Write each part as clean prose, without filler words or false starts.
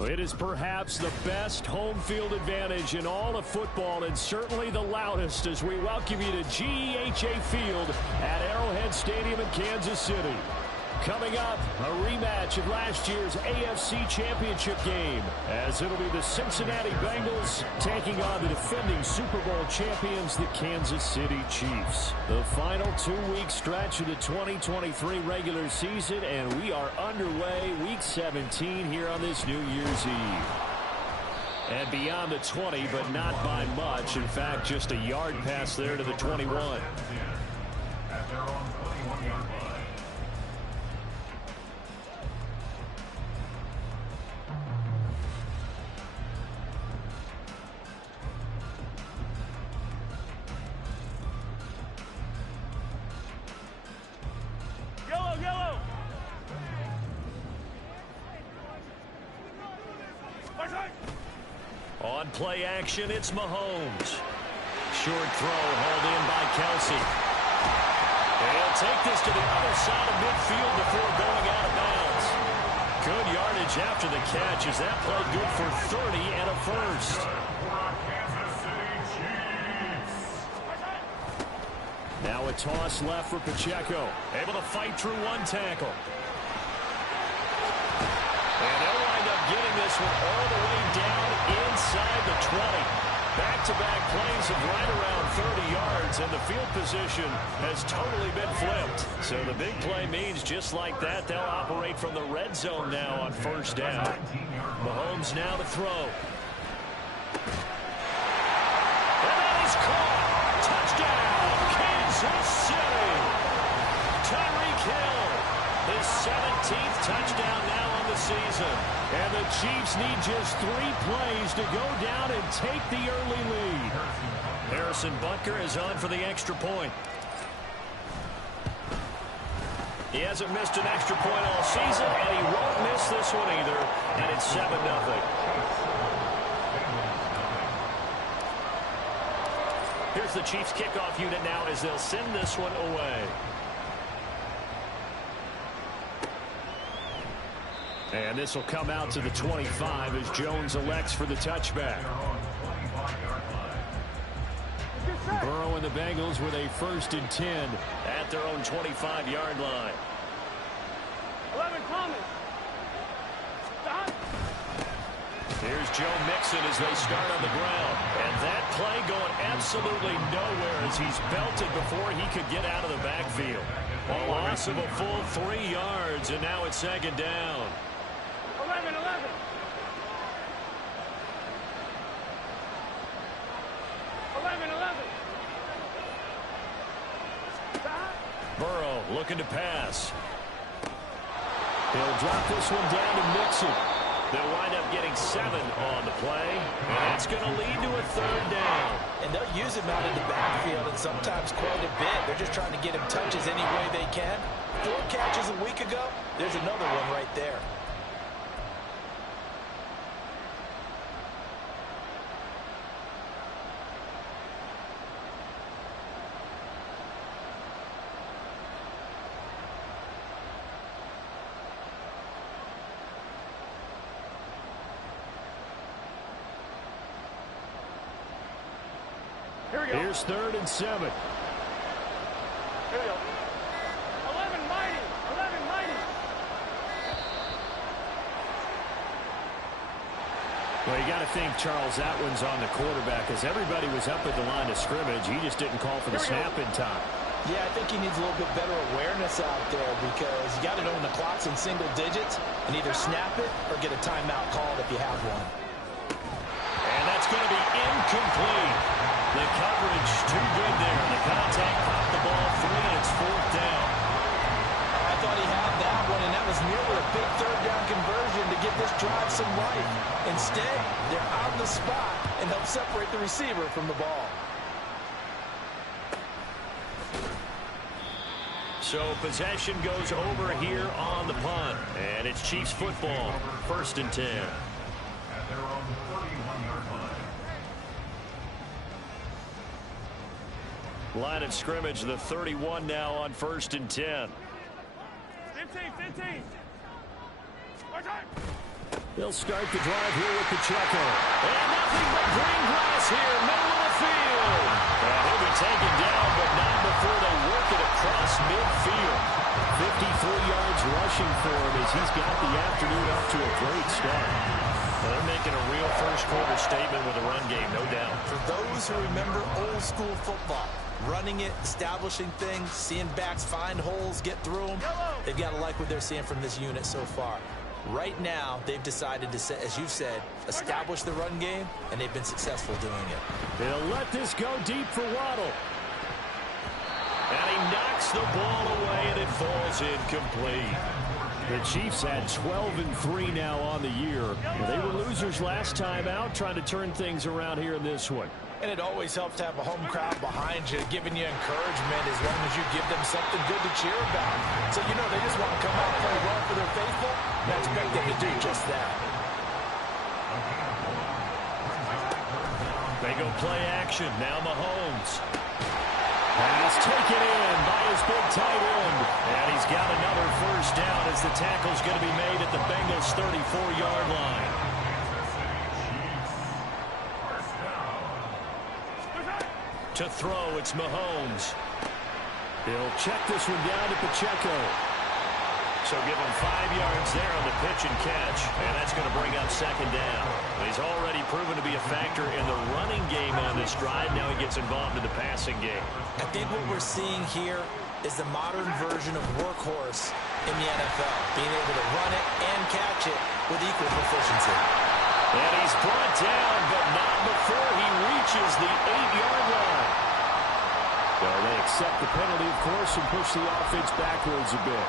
It is perhaps the best home field advantage in all of football, and certainly the loudest, as we welcome you to GEHA Field at Arrowhead Stadium in Kansas City. Coming up, a rematch of last year's AFC Championship game, as it'll be the Cincinnati Bengals taking on the defending Super Bowl champions, the Kansas City Chiefs. The final 2-week stretch of the 2023 regular season, and we are underway week 17 here on this New Year's Eve. And beyond the 20, but not by much. In fact, just a yard pass there to the 21. On play action, it's Mahomes. Short throw hauled in by Kelsey. He'll take this to the other side of midfield before going out of bounds. Good yardage after the catch as that play good for 30 and a first. Now a toss left for Pacheco. Able to fight through one tackle. And they'll wind up getting this one all the way down inside the 20. Back-to-back plays of right around 30 yards, and the field position has totally been flipped. So the big play means just like that, they'll operate from the red zone now on first down. Mahomes now to throw. And that is caught. Touchdown, Kansas City. Tyreek Hill, his 17th touchdown now on the season. And the Chiefs need just 3 plays to go down and take the early lead. Harrison Butker is on for the extra point. He hasn't missed an extra point all season, and he won't miss this one either. And it's 7-0. Here's the Chiefs kickoff unit now as they'll send this one away. And this will come out to the 25 as Jones elects for the touchback. Burrow and the Bengals with a 1st and 10 at their own 25-yard line. 11 coming. Here's Joe Mixon as they start on the ground. And that play going absolutely nowhere as he's belted before he could get out of the backfield. A loss of a full 3 yards, and now it's 2nd down. 11. Burrow looking to pass. He'll drop this one down to Mixon. They'll wind up getting 7 on the play, and that's going to lead to a 3rd down. And they'll use him out in the backfield, and sometimes quite a bit. They're just trying to get him touches any way they can. 4 catches a week ago, there's another one right there. Here's 3rd and 7. Here we go. 11 mighty. Well, you got to think Charles Atwin's on the quarterback as everybody was up at the line of scrimmage. He just didn't call for the snap in time. Yeah, I think he needs a little bit better awareness out there because you got to know when the clock's in single digits and either snap it or get a timeout called if you have one. And that's going to be incomplete. The coverage too good there. The contact popped the ball free, and it's 4th down. I thought he had that one, and that was nearly a big 3rd down conversion to give this drive some life. Instead, they're on the spot and help separate the receiver from the ball. So possession goes over here on the punt, and it's Chiefs football, 1st and 10. Line of scrimmage, the 31 now on 1st and 10. 15. They'll start the drive here with Pacheco. And nothing but green grass here, middle of the field. And he'll be taken down, but not before they work it across midfield. 53 yards rushing for him as he's got the afternoon up to a great start. Well, they're making a real first-quarter statement with the run game, no doubt. For those who remember old-school football, running it, establishing things, seeing backs find holes, get through them, they've got to like what they're seeing from this unit so far. Right now, they've decided to, as you said, establish the run game, and they've been successful doing it. They'll let this go deep for Waddle. And he knocks the ball away, and it falls incomplete. The Chiefs had 12-3 now on the year. They were losers last time out, trying to turn things around here in this one. And it always helps to have a home crowd behind you, giving you encouragement as long as you give them something good to cheer about. So, you know, they just want to come out and play well for their faithful. And I expect them to do just that. They go play action. Now Mahomes. Pass taken in by his big tight end. And he's got another first down as the tackle's going to be made at the Bengals' 34-yard line. To throw, it's Mahomes. He'll check this one down to Pacheco. So give him 5 yards there on the pitch and catch, and that's going to bring up second down. He's already proven to be a factor in the running game on this drive. Now he gets involved in the passing game. I think what we're seeing here is the modern version of workhorse in the NFL, being able to run it and catch it with equal proficiency. And he's brought down, but not before he reaches the 8-yard line. So they accept the penalty, of course, and push the offense backwards a bit.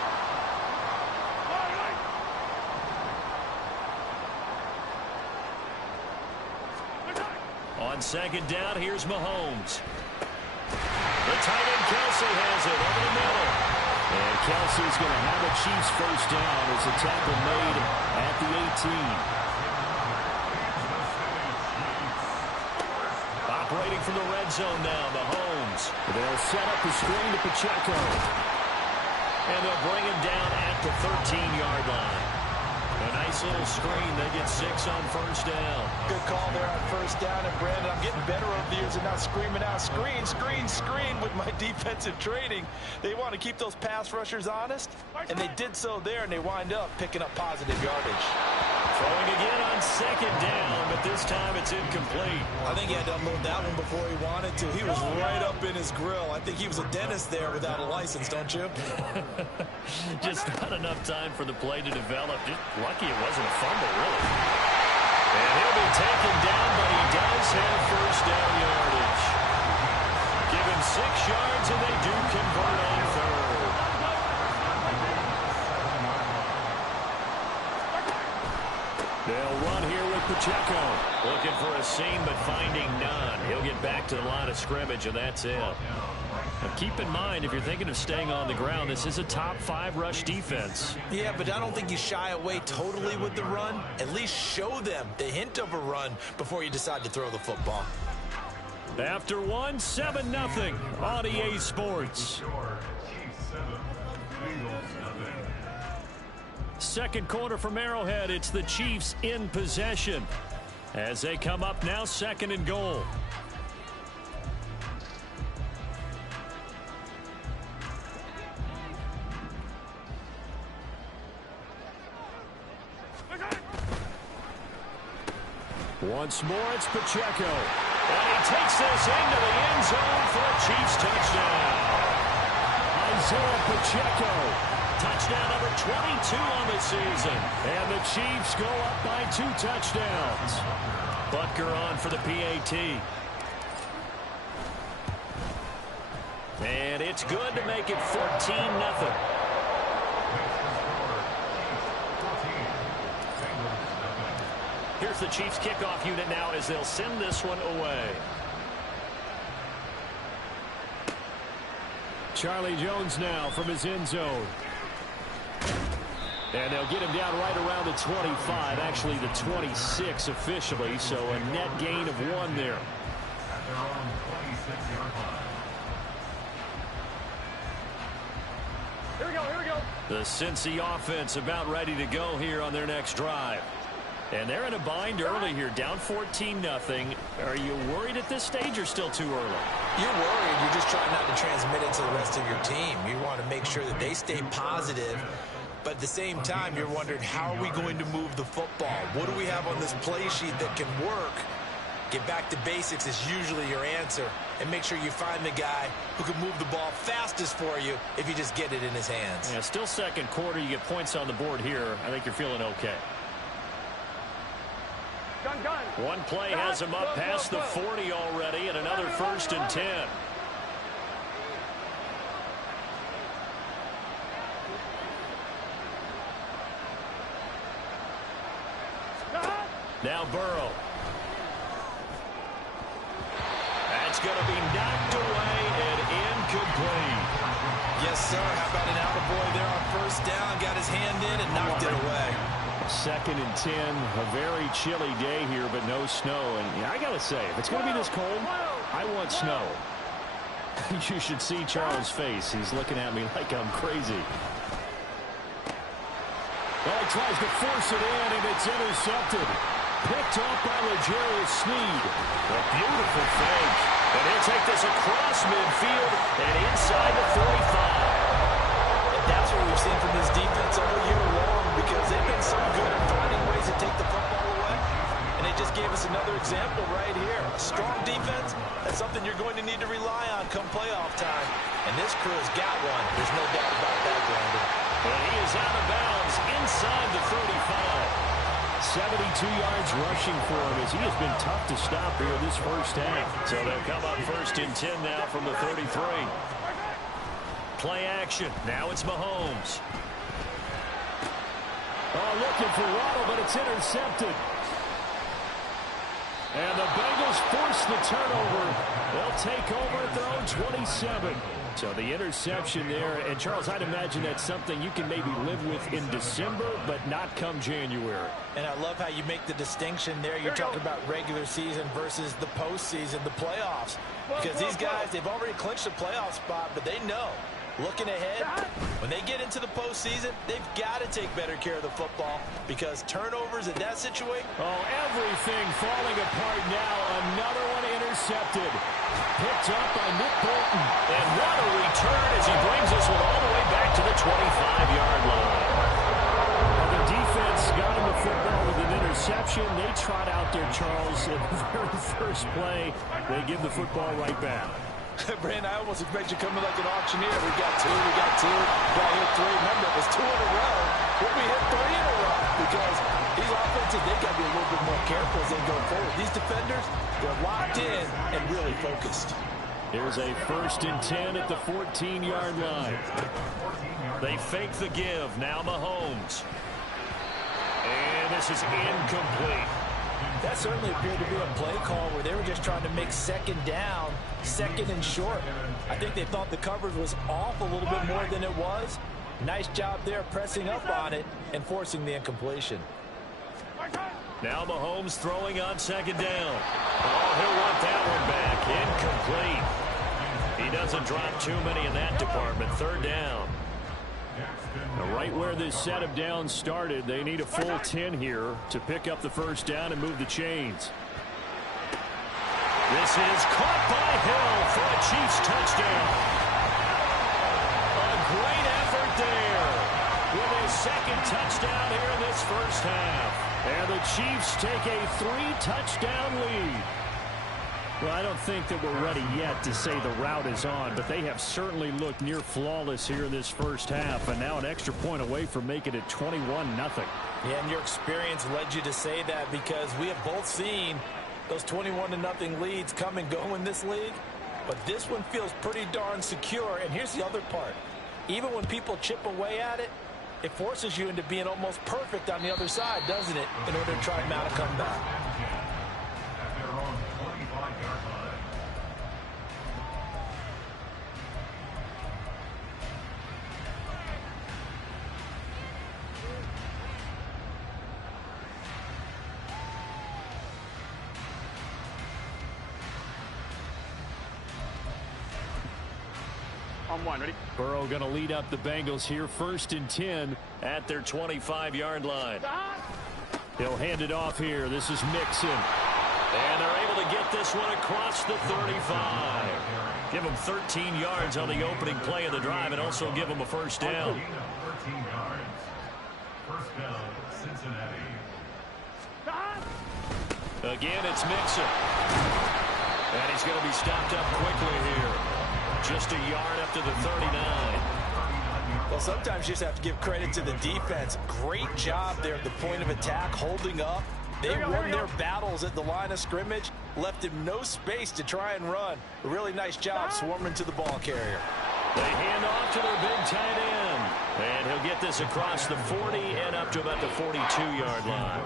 On second down, here's Mahomes. The tight end Kelsey has it over the middle. And Kelsey's going to have a Chiefs first down as a tackle made at the 18. Operating from the red zone now, Mahomes. They'll set up the screen to Pacheco. And they'll bring him down at the 13-yard line. A nice little screen. They get 6 on first down. Good call there on first down. And, Brandon, I'm getting better over the years and not screaming out, screen, screen, screen with my defensive training. They want to keep those pass rushers honest, and they did so there, and they wind up picking up positive yardage. Throwing again on second down, but this time it's incomplete. I think he had to unload that one before he wanted to. He was right up in his grill. I think he was a dentist there without a license, don't you? Just not enough time for the play to develop. Just lucky it wasn't a fumble, really. And he'll be taken down, but he does have first down yardage. Give him 6 yards, and they do convert on third. They'll run here with Pacheco. Looking for a seam, but finding none. He'll get back to the line of scrimmage, and that's it. Now keep in mind, if you're thinking of staying on the ground, this is a top 5 rush defense. Yeah, but I don't think you shy away totally with the run. At least show them the hint of a run before you decide to throw the football. After 1, 7-0 on EA Sports. Second quarter from Arrowhead, it's the Chiefs in possession as they come up now, second and goal. Once more, it's Pacheco. And he takes this into the end zone for a Chiefs touchdown. Isaiah Pacheco. Touchdown number 22 on the season. And the Chiefs go up by 2 touchdowns. Butker on for the PAT. And it's good to make it 14-0. Here's the Chiefs kickoff unit now as they'll send this one away. Charlie Jones now from his end zone. And they'll get him down right around the 25, actually the 26 officially, so a net gain of 1 there. Here we go, here we go. The Cincy offense about ready to go here on their next drive. And they're in a bind early here, down 14-0. Are you worried at this stage or still too early? You're worried. You're just trying not to transmit it to the rest of your team. You want to make sure that they stay positive. But at the same time, you're wondering, how are we going to move the football? What do we have on this play sheet that can work? Get back to basics is usually your answer. And make sure you find the guy who can move the ball fastest for you if you just get it in his hands. Yeah, still second quarter. You get points on the board here. I think you're feeling okay. Gun. One play has him up past the 40 already, and another 1st and 10. Now Burrow. That's going to be knocked away and incomplete. Yes, sir. How about an attaboy there on 1st down? Got his hand in and knocked it away. 2nd and 10. A very chilly day here, but no snow. And yeah, I got to say, if it's going to be this cold, I want snow. You should see Charles' face. He's looking at me like I'm crazy. Well, he tries to force it in, and it's intercepted. Picked up by L'Jarius Sneed. A beautiful fake. And he'll take this across midfield and inside the 45. And that's what we've seen from this defense all year long, because they've been so good at finding ways to take the football away. And they just gave us another example right here. A strong defense, that's something you're going to need to rely on come playoff time. And this crew has got one. There's no doubt about that, Brandon. And he is out of bounds inside the 35. 72 yards rushing for him as he has been tough to stop here this first half. So they'll come up 1st and 10 now from the 33. Play action. Now it's Mahomes. Oh, looking for Waddle, but it's intercepted. And the Bengals force the turnover. They'll take over at their own 27. So the interception there. And, Charles, I'd imagine that's something you can maybe live with in December, but not come January. And I love how you make the distinction there. You're talking about regular season versus the postseason, the playoffs. Because these guys, they've already clinched a playoff spot, but they know, looking ahead, when they get into the postseason, they've got to take better care of the football, because turnovers in that situation. Oh, everything falling apart now. Another one intercepted. Picked up by Nick Bolton. And what a return as he brings this one all the way back to the 25-yard line. Well, the defense got him the football with an interception. They trot out there, Charles, in the very first play. They give the football right back. Brandon, I almost expect you coming like an auctioneer. We got two. Got hit 3. Remember, it was 2 in a row. We'll be hit 3 in a row, because these offenses, they got to be a little bit more careful as they go forward. These defenders, they're locked in and really focused. Here's a 1st and 10 at the 14-yard line. They fake the give. Now Mahomes. And this is incomplete. That certainly appeared to be a play call where they were just trying to make 2nd down, 2nd and short. I think they thought the coverage was off a little bit more than it was. Nice job there pressing up on it and forcing the incompletion. Now Mahomes throwing on 2nd down. Oh, he'll want that one back. Incomplete. He doesn't drop too many in that department. 3rd down. Now, right where this set of downs started, they need a full 10 here to pick up the 1st down and move the chains. This is caught by Hill for a Chiefs touchdown. A great effort there with his 2nd touchdown here in this first half. And the Chiefs take a 3-touchdown lead. Well, I don't think that we're ready yet to say the route is on, but they have certainly looked near flawless here in this first half, and now an extra point away from making it 21-0. Yeah, and your experience led you to say that, because we have both seen those 21-0 leads come and go in this league, but this one feels pretty darn secure. And here's the other part. Even when people chip away at it, it forces you into being almost perfect on the other side, doesn't it, in order to try and mount a comeback. On 1, ready? Burrow going to lead up the Bengals here, 1st and 10 at their 25-yard line. He'll hand it off here. This is Mixon. And they're able to get this one across the 35. Give them 13 yards on the opening play of the drive and also give them a first down. 13 yards. First down, Cincinnati. Again, it's Mixon. And he's going to be stopped up quickly here. Just a yard up to the 39. Well, sometimes you just have to give credit to the defense. Great job there at the point of attack, holding up. They won their battles at the line of scrimmage, left him no space to try and run. A really nice job swarming to the ball carrier. They hand off to their big tight end. And he'll get this across the 40 and up to about the 42-yard line.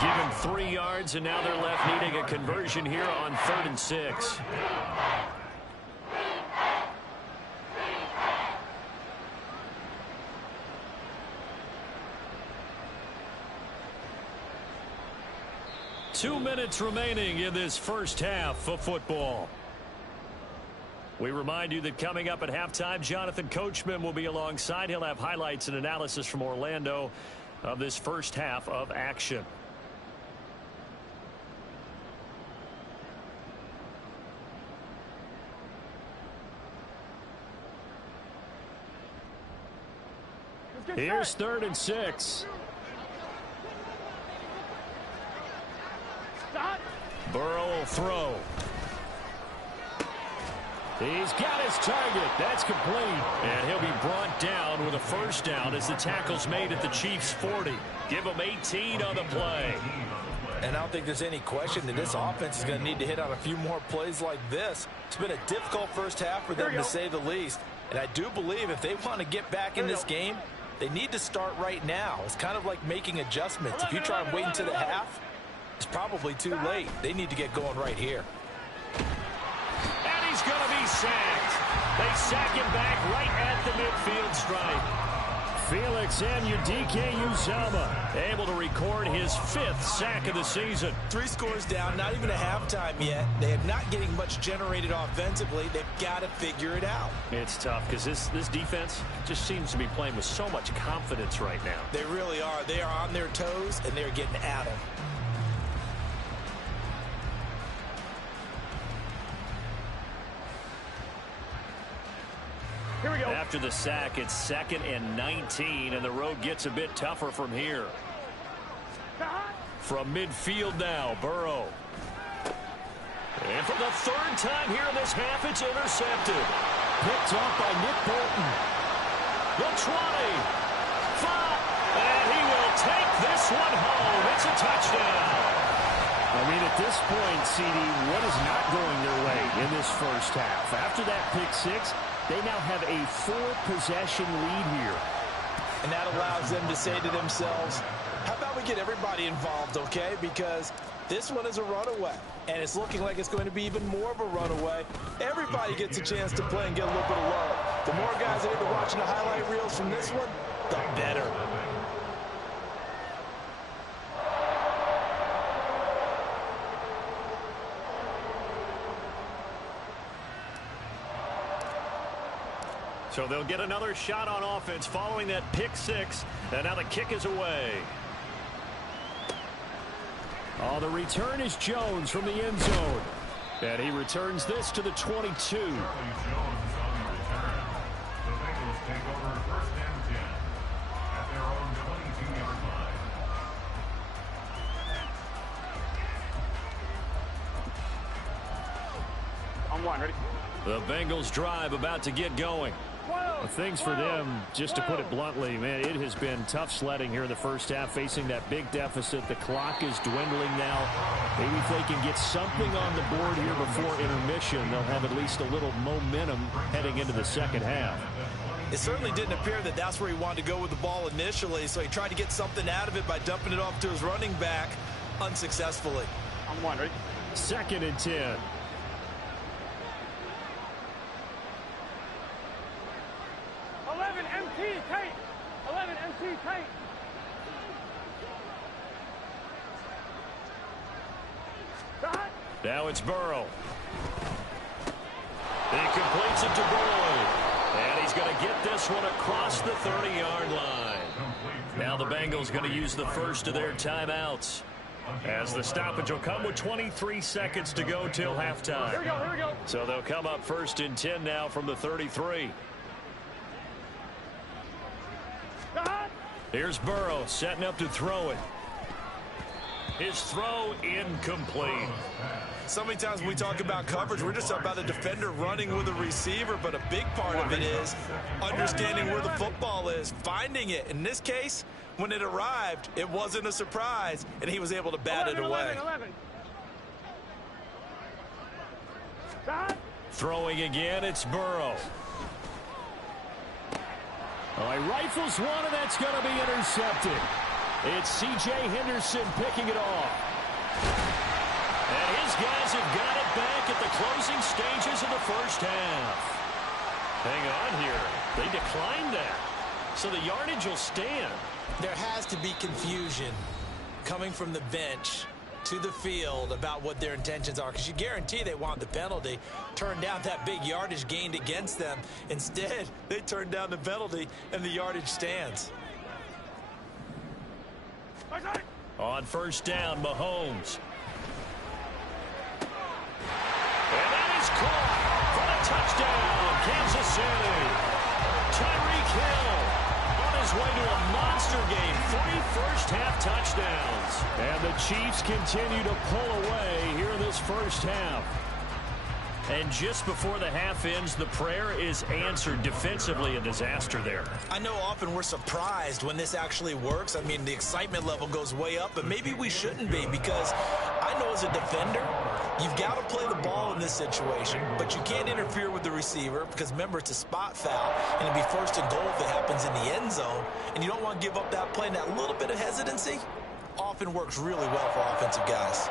Give him 3 yards, and now they're left needing a conversion here on 3rd and 6. Two minutes remaining in this first half of football. We remind you that coming up at halftime, Jonathan Coachman will be alongside. He'll have highlights and analysis from Orlando of this first half of action. Here's 3rd and 6. Burrow will throw. He's got his target. That's complete. And he'll be brought down with a first down as the tackle's made at the Chiefs' 40. Give him 18 on the play. And I don't think there's any question that this offense is going to need to hit on a few more plays like this. It's been a difficult first half for them, to say the least. And I do believe if they want to get back in this game, they need to start right now. It's kind of like making adjustments. If you try and wait until the half, it's probably too late. They need to get going right here. And he's going to be sacked. They sack him back right at the midfield stripe. Felix Anudike-Uzomah able to record his 5th sack of the season. 3 scores down, not even a halftime yet. They are not getting much generated offensively. They've got to figure it out. It's tough because this defense just seems to be playing with so much confidence right now. They really are. They are on their toes, and they're getting at them. Here we go. After the sack, it's 2nd and 19, and the road gets a bit tougher from here. From midfield now, Burrow. And for the 3rd time here in this half, it's intercepted. Picked off by Nick Bolton. The 20. 5. And he will take this one home. It's a touchdown. I mean, at this point, CD, what is not going their way in this first half? After that pick 6, they now have a 4-possession lead here. And that allows them to say to themselves, how about we get everybody involved, okay? Because this one is a runaway, and it's looking like it's going to be even more of a runaway. Everybody gets a chance to play and get a little bit of love. The more guys that are watching the highlight reels from this one, the better. So they'll get another shot on offense following that pick 6. And now the kick is away. Oh, the return is Jones from the end zone. And he returns this to the 22. Jones on the return. The Bengals take over 1st and 10 at their own 22-yard line. On 1, ready? The Bengals drive about to get going. Things for them, just to put it bluntly, man, it has been tough sledding here in the first half, facing that big deficit. The clock is dwindling now. Maybe if they can get something on the board here before intermission, they'll have at least a little momentum heading into the second half. It certainly didn't appear that that's where he wanted to go with the ball initially, so he tried to get something out of it by dumping it off to his running back unsuccessfully. On 1, ready? 2nd and 10. 11 MT tight. 11 MT tight. Now it's Burrow. He completes it to Boyd. And he he's going to get this one across the 30-yard line. Now the Bengals going to use the first of their timeouts, as the stoppage will come with 23 seconds to go till halftime. Here we go. So they'll come up 1st and 10 now from the 33. Here's Burrow setting up to throw it. His throw incomplete. So many times when we talk about coverage, we're just about a defender running with a receiver, but a big part of it is understanding where the football is, finding it. In this case, when it arrived, it wasn't a surprise, and he was able to bat it away. 11. Throwing again, it's Burrow. Oh, he rifles one, and that's going to be intercepted. It's C.J. Henderson picking it off. And his guys have got it back at the closing stages of the first half. Hang on here. They declined that. So the yardage will stand. There has to be confusion coming from the bench to the field about what their intentions are, because you guarantee they want the penalty. Turn down that big yardage gained against them. Instead, they turn down the penalty, and the yardage stands. On first down, Mahomes. And that is caught for a touchdown, Kansas City. Tyreek Hill on his way to a monster game, 3 first-half touchdowns. And the Chiefs continue to pull away here in this first half. And just before the half ends, the prayer is answered. Defensively, a disaster there. I know often we're surprised when this actually works. I mean, the excitement level goes way up, but maybe we shouldn't be, because I know as a defender, you've got to play the ball in this situation, but you can't interfere with the receiver because, remember, it's a spot foul, and it'd be 1st and goal if it happens in the end zone, and you don't want to give up that play. And that little bit of hesitancy often works really well for offensive guys.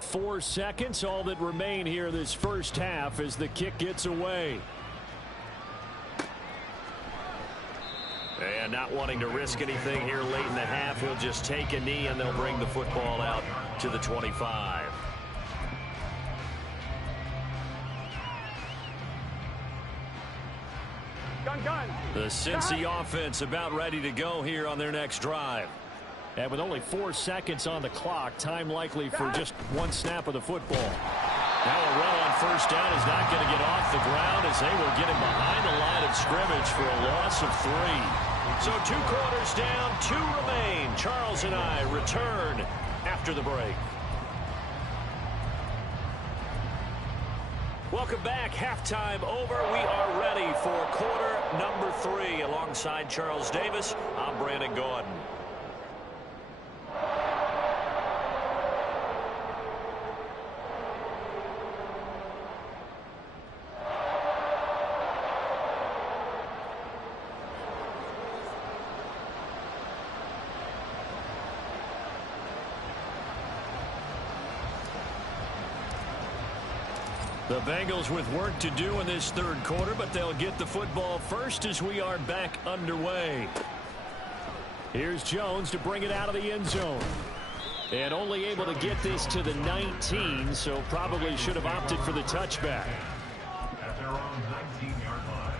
Four seconds, all that remain here this first half as the kick gets away. And not wanting to risk anything here late in the half, he'll just take a knee and they'll bring the football out to the 25. Gun. The Cincy offense about ready to go here on their next drive. And with only 4 seconds on the clock, time likely for just one snap of the football. Now a run on first down is not going to get off the ground as they will get him behind the line of scrimmage for a loss of 3. So 2 quarters down, 2 remain. Charles and I return after the break. Welcome back. Halftime over. We are ready for quarter number 3. Alongside Charles Davis, I'm Brandon Gordon. The Bengals with work to do in this third quarter, but they'll get the football first as we are back underway. Here's Jones to bring it out of the end zone. And only able to get this to the 19, so probably should have opted for the touchback. At their own 19-yard line.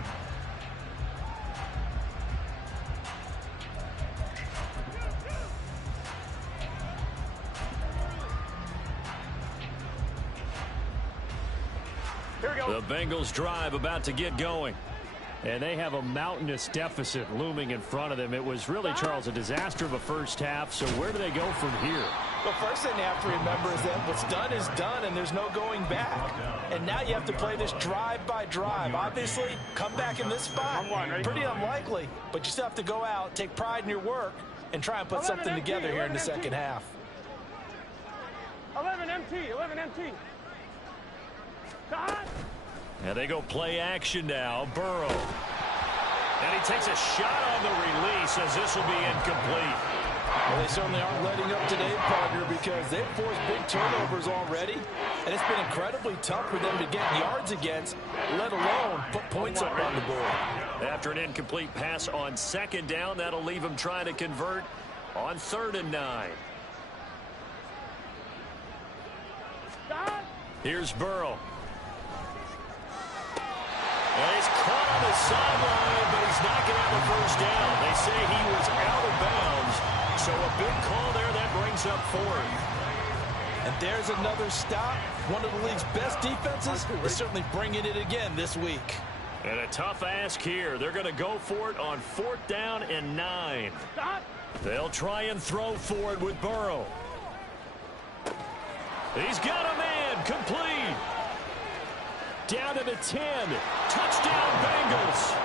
The Bengals drive about to get going. And they have a mountainous deficit looming in front of them. It was really, Charles, a disaster of a first half. So where do they go from here? The first thing you have to remember is that what's done is done, and there's no going back. And now you have to play this drive by drive. Obviously, come back in this spot, pretty unlikely. But you still have to go out, take pride in your work, and try and put something together here in the second half. 11 MT. And they go play action now. Burrow. And he takes a shot on the release as this will be incomplete. Well, they certainly aren't letting up today, partner, because they've forced big turnovers already. And it's been incredibly tough for them to get yards against, let alone put points up on the board. After an incomplete pass on second down, that'll leave him trying to convert on 3rd and 9. Here's Burrow. And he's caught on the sideline, but he's not going to have a first down. They say he was out of bounds, so a big call there that brings up 4th. And there's another stop. One of the league's best defenses is certainly bringing it again this week. And a tough ask here. They're going to go for it on 4th down and 9. They'll try and throw for it with Burrow. He's got a man, complete. Down to the 10. Touchdown, Bengals.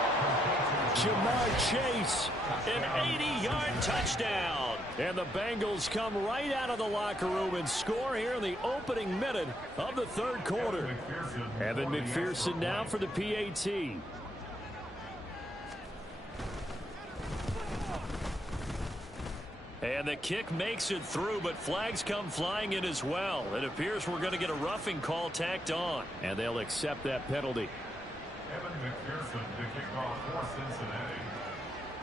Jamar Chase, an 80-yard touchdown. And the Bengals come right out of the locker room and score here in the opening minute of the 3rd quarter. Evan McPherson now for the PAT. And the kick makes it through, but flags come flying in as well. It appears we're going to get a roughing call tacked on, and they'll accept that penalty. Evan McPherson to kick off for Cincinnati.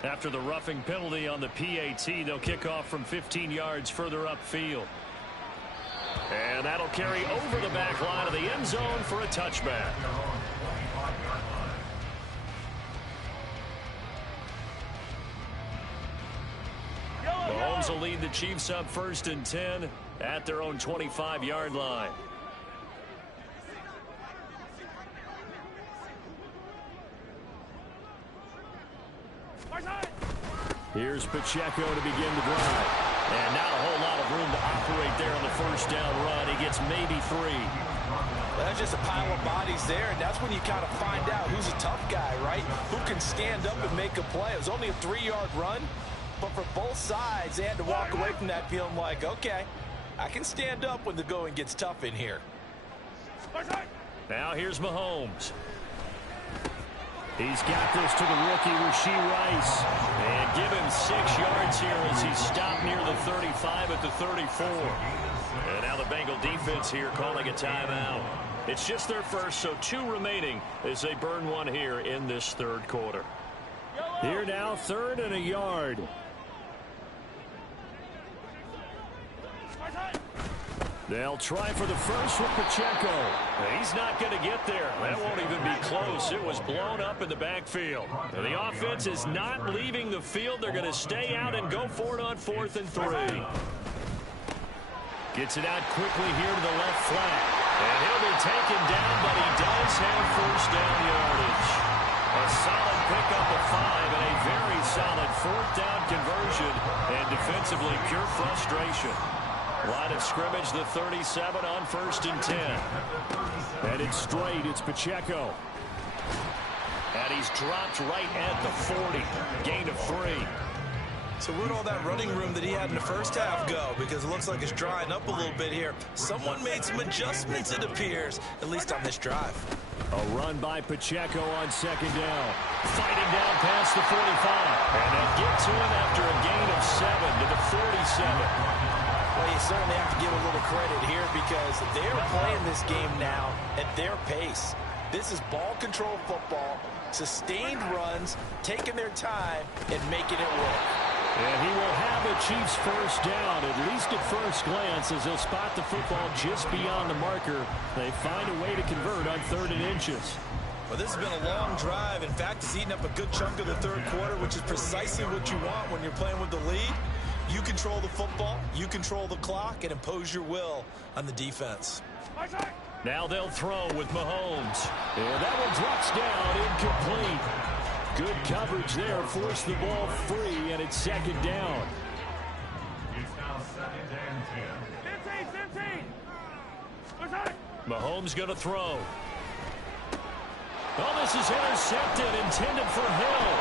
After the roughing penalty on the PAT, they'll kick off from 15 yards further upfield. And that'll carry over the back line of the end zone for a touchback. Mahomes will lead the Chiefs up 1st and 10 at their own 25-yard line. Here's Pacheco to begin the drive. And not a whole lot of room to operate there on the 1st down run. He gets maybe 3. That's just a pile of bodies there, and that's when you kind of find out who's a tough guy, right? Who can stand up and make a play. It was only a 3-yard run, but for both sides, they had to walk away from that feeling like, okay, I can stand up when the going gets tough in here. Now here's Mahomes. He's got this to the rookie, Rashee Rice. And give him 6 yards here as he's stopped near the 35 at the 34. And now the Bengal defense here calling a timeout. It's just their first, so 2 remaining as they burn 1 here in this 3rd quarter. Here now, 3rd and a yard. They'll try for the first with Pacheco. He's not going to get there. That won't even be close. It was blown up in the backfield. And the offense is not leaving the field. They're going to stay out and go for it on 4th and 3. Gets it out quickly here to the left flat. And he'll be taken down, but he does have 1st down yardage. A solid pickup of 5 and a very solid 4th down conversion. And defensively, pure frustration. Line of scrimmage, the 37 on 1st and 10. And it's straight. It's Pacheco. And he's dropped right at the 40. Gain of 3. So where'd all that running room that he had in the first half go? Because it looks like it's drying up a little bit here. Someone made some adjustments, it appears, at least on this drive. A run by Pacheco on 2nd down. Fighting down past the 45. And they get to him after a gain of 7 to the 47. Well, you certainly have to give a little credit here because they're playing this game now at their pace. This is ball control football, sustained runs, taking their time, and making it work. And he will have the Chiefs 1st down, at least at first glance, as they'll spot the football just beyond the marker. They find a way to convert on 3rd and inches. Well, this has been a long drive. In fact, it's eaten up a good chunk of the 3rd quarter, which is precisely what you want when you're playing with the lead. You control the football, you control the clock, and impose your will on the defense. Now they'll throw with Mahomes. And that one drops down, incomplete. Good coverage there, forced the ball free, and it's 2nd down. It's now 2nd and 10. 15. Mahomes going to throw. Oh, this is intercepted, intended for Hill.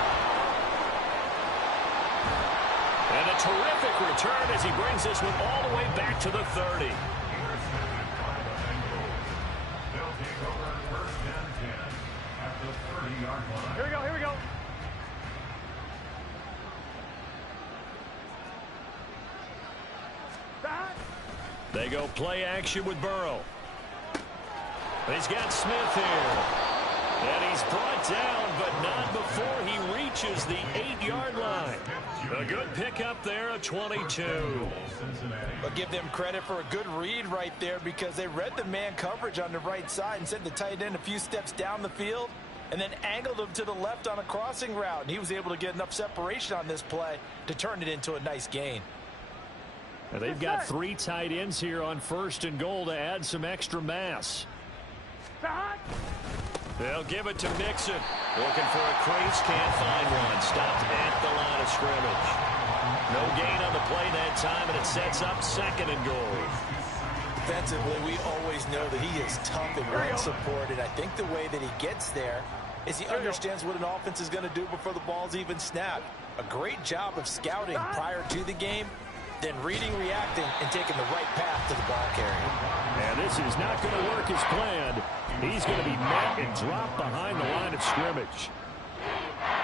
And a terrific return as he brings this one all the way back to the 30. Here we go, here we go. They go play action with Burrow. He's got Smith here. And he's brought down, but not before he reaches the 8-yard line. A good pickup there, a 22. I'll give them credit for a good read right there because they read the man coverage on the right side and sent the tight end a few steps down the field and then angled him to the left on a crossing route. And he was able to get enough separation on this play to turn it into a nice gain. Now they've got 3 tight ends here on 1st and goal to add some extra mass. They'll give it to Mixon. Looking for a crease, can't find one. Stopped at the line of scrimmage. No gain on the play that time, and it sets up 2nd and goal. Defensively, we always know that he is tough and run support, and I think the way that he gets there is he understands what an offense is going to do before the ball's even snapped. A great job of scouting prior to the game, then reading, reacting, and taking the right path to the ball carrier. And this is not going to work as planned. He's going to be met and dropped behind the line of scrimmage.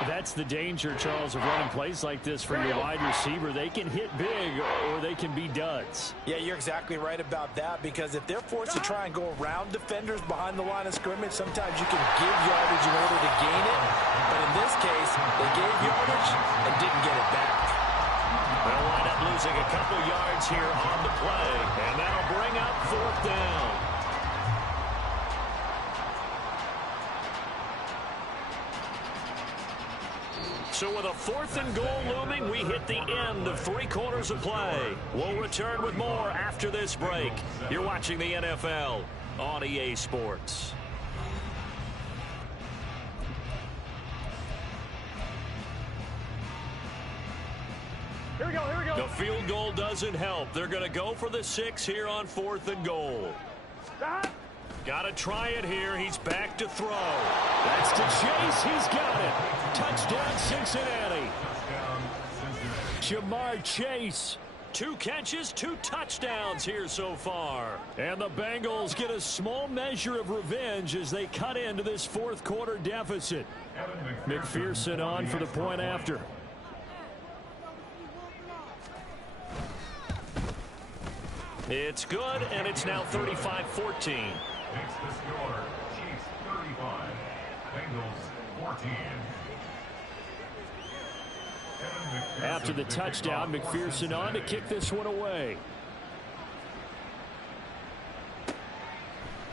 That's the danger, Charles, of running plays like this for your wide receiver. They can hit big or they can be duds. Yeah, you're exactly right about that because if they're forced to try and go around defenders behind the line of scrimmage, sometimes you can give yardage in order to gain it. But in this case, they gave yardage and didn't get it back. They'll wind up losing a couple yards here on the play, and that'll bring up 4th down. So with a 4th and goal looming, we hit the end of 3 quarters of play. We'll return with more after this break. You're watching the NFL on EA Sports. Here we go, here we go. The field goal doesn't help. They're going to go for the 6 here on 4th and goal. Got to try it here. He's back to throw. That's to Chase. He's got it. Touchdown, Cincinnati. Jamar Chase. 2 catches, 2 touchdowns here so far. And the Bengals get a small measure of revenge as they cut into this 4th quarter deficit. McPherson on for the point after. It's good, and it's now 35-14. Makes the score Chiefs 35, Bengals 14. After the touchdown, McPherson on to kick this one away.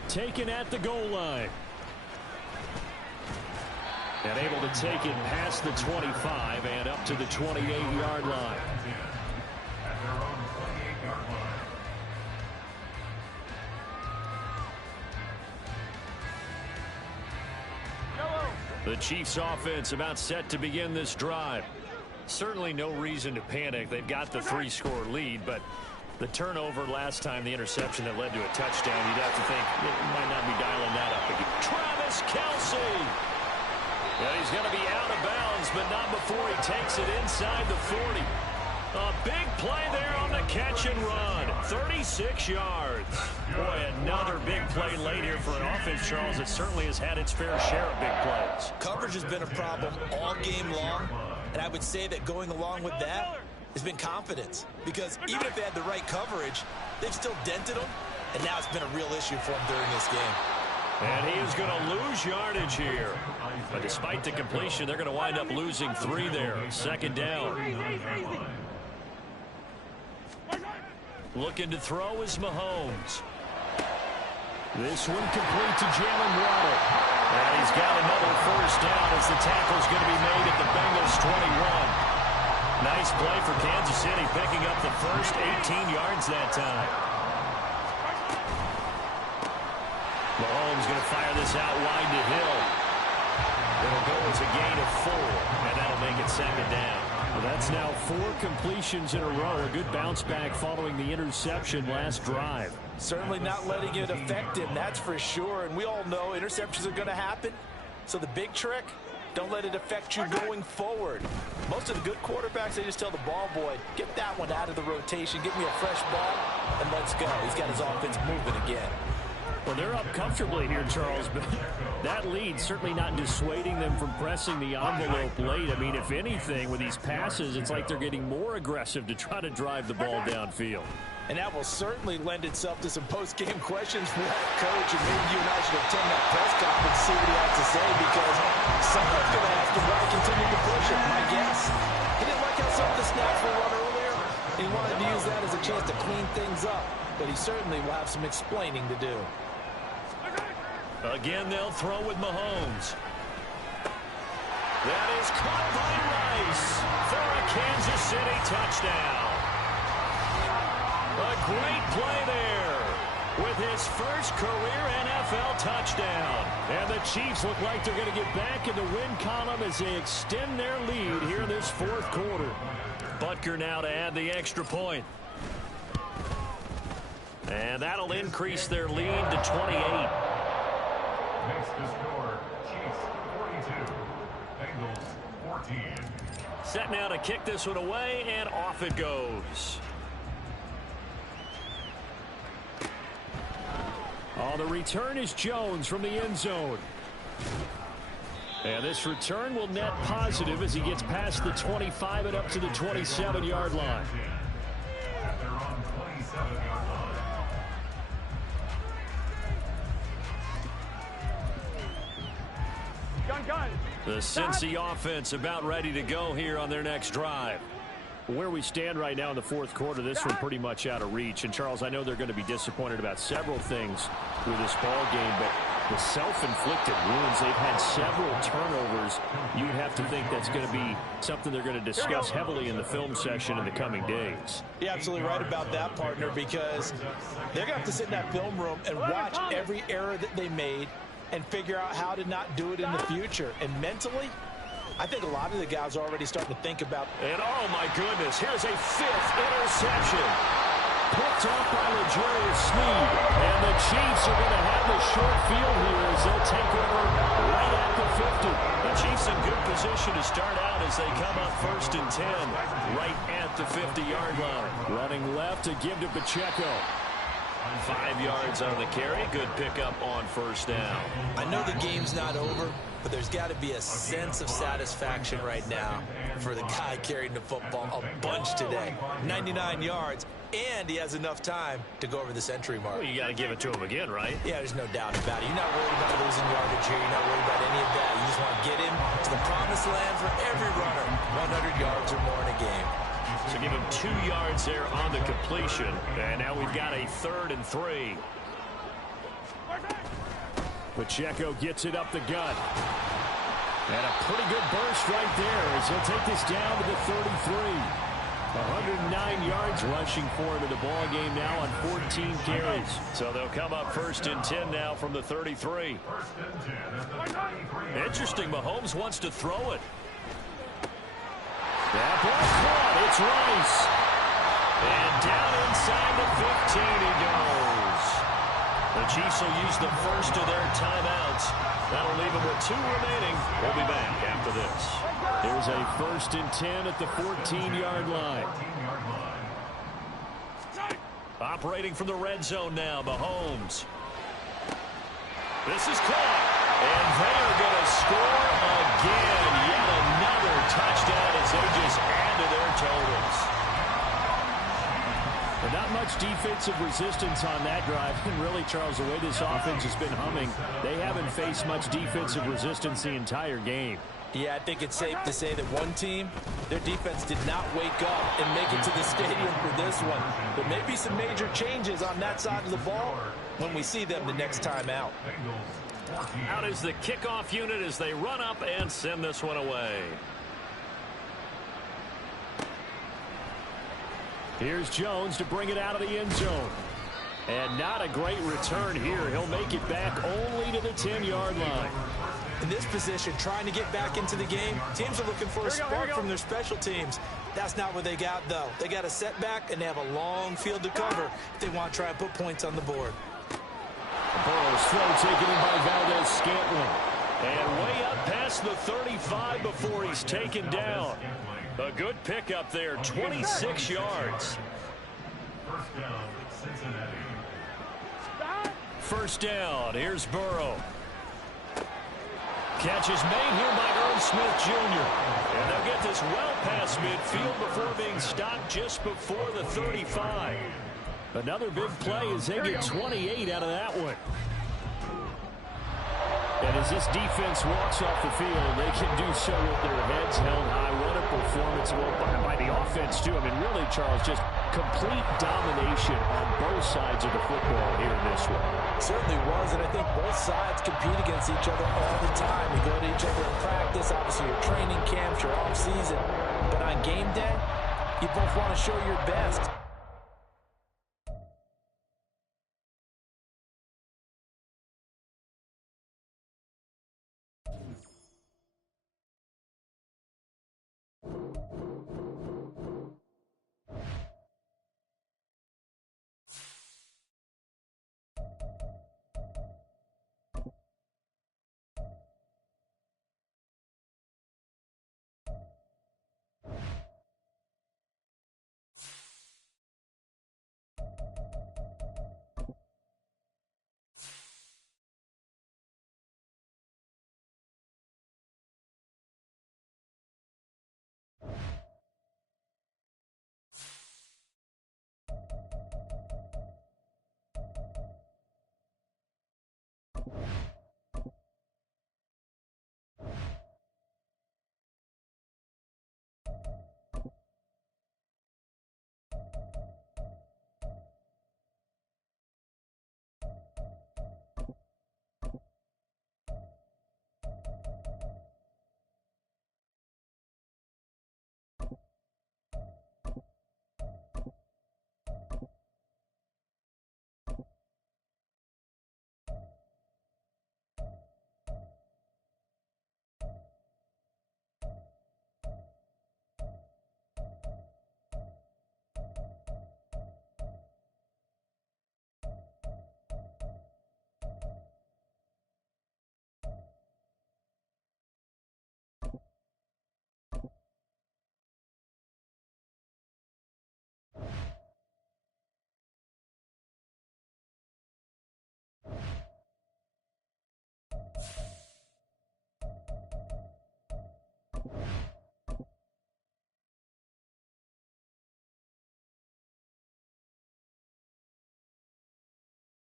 Taken at the goal line. And able to take it past the 25 and up to the 28-yard line. At their own 28-yard line. The Chiefs offense about set to begin this drive. Certainly no reason to panic. They've got the 3-score lead, but the turnover last time, the interception that led to a touchdown, you'd have to think it might not be dialing that up again. Travis Kelce. Yeah, he's going to be out of bounds, but not before he takes it inside the 40. A big play there on the catch and run. 36 yards. Boy, another big play late here for an offense, Charles, that certainly has had its fair share of big plays. Coverage has been a problem all game long, and I would say that going along with that has been confidence. Because even if they had the right coverage, they've still dented them, and now it's been a real issue for them during this game. And he is going to lose yardage here. But despite the completion, they're going to wind up losing 3 there. 2nd down. Looking to throw is Mahomes. This one complete to Jalen Waddle. And he's got another 1st down as the tackle's going to be made at the Bengals 21. Nice play for Kansas City, picking up the first 18 yards that time. Mahomes going to fire this out wide to Hill. It'll go as a gain of 4, and that'll make it 2nd down. Well, that's now 4 completions in a row. A good bounce back following the interception last drive. Certainly not letting it affect him, that's for sure. And we all know interceptions are going to happen. So the big trick, don't let it affect you going forward. Most of the good quarterbacks, they just tell the ball boy, get that one out of the rotation, get me a fresh ball, and let's go. He's got his offense moving again. Well, they're up comfortably here, Charles, but that lead certainly not dissuading them from pressing the envelope late. I mean, if anything, with these passes, it's like they're getting more aggressive to try to drive the ball downfield. And that will certainly lend itself to some post-game questions for that coach. And maybe you and I should attend that press conference, see what he has to say, because someone's going to ask him why he continued to push it. My guess, he didn't like how some of the snaps were run earlier. He wanted to use that as a chance to clean things up. But he certainly will have some explaining to do. Again, they'll throw with Mahomes. That is caught by Rice for a Kansas City touchdown. A great play there with his first career NFL touchdown. And the Chiefs look like they're going to get back in the win column as they extend their lead here in this fourth quarter. Butker now to add the extra point. And that'll increase their lead to 28. Makes the score Chiefs 42, Bengals 14. Set now to kick this one away, and off it goes. Oh, the return is Jones from the end zone. And this return will net positive as he gets past the 25 and up to the 27-yard line. At their own 27-yard line. Gun. The Cincy offense about ready to go here on their next drive. Where we stand right now in the fourth quarter, this one pretty much out of reach. And, Charles, I know they're going to be disappointed about several things with this ball game, but the self-inflicted wounds, they've had several turnovers. You'd have to think that's going to be something they're going to discuss heavily in the film session in the coming days. You're absolutely right about that, partner, because they're going to have to sit in that film room and watch every error that they made and figure out how to not do it in the future. And mentally, I think a lot of the guys are already starting to think about. And, oh, my goodness, here's a fifth interception. Picked up by L'Jarius Sneed. And the Chiefs are going to have the short field here as they'll take over right at the 50. The Chiefs in good position to start out as they come up 1st and 10 right at the 50-yard line. Running left to give to Pacheco. 5 yards on the carry. Good pickup on 1st down. I know the game's not over, but there's got to be a sense of satisfaction right now for the guy carrying the football a bunch today. 99 yards, and he has enough time to go over the century mark. Well, you got to give it to him again, right? Yeah, there's no doubt about it. You're not worried about losing yardage here. You're not worried about any of that. You just want to get him to the promised land for every runner. 100 yards or more in a game. So give him 2 yards there on the completion. And now we've got a 3rd and 3. Pacheco gets it up the gut. And a pretty good burst right there as he'll take this down to the 33. 109 yards rushing for him in the ball game now on 14 carries. So they'll come up 1st and 10 now from the 33. Interesting, Mahomes wants to throw it. That ball caught. It's Rice. And down inside the 15 he goes. The Chiefs will use the first of their timeouts. That'll leave them with 2 remaining. We'll be back after this. Here's a 1st and 10 at the 14-yard line. Operating from the red zone now, Mahomes. This is caught. And they are going to score again. Yet another touchdown as they just add to their totals. But not much defensive resistance on that drive. And really, Charles, the way this offense has been humming, they haven't faced much defensive resistance the entire game. Yeah, I think it's safe to say that one team, their defense did not wake up and make it to the stadium for this one. But maybe some major changes on that side of the ball when we see them the next time out. Out is the kickoff unit as they run up and send this one away. Here's Jones to bring it out of the end zone. And not a great return here. He'll make it back only to the 10-yard line. In this position, trying to get back into the game, teams are looking for a spark from their special teams. That's not what they got, though. They got a setback, and they have a long field to cover if they want to try and put points on the board. Burrow's throw taken in by Valdez-Scantling. And way up past the 35 before he's taken down. A good pickup there, 26 yards. First down, Cincinnati. First down, here's Burrow. Catch is made here by Irv Smith Jr. And they'll get this well past midfield before being stopped just before the 35. Another big play as they get 28 out of that one. And as this defense walks off the field, they can do so with their heads held high. What a performance by the offense, too. I mean, really, Charles, just complete domination on both sides of the football here in this one. Certainly was, and I think both sides compete against each other all the time. You go to each other in practice, obviously your training camps, your off-season. But on game day, you both want to show your best.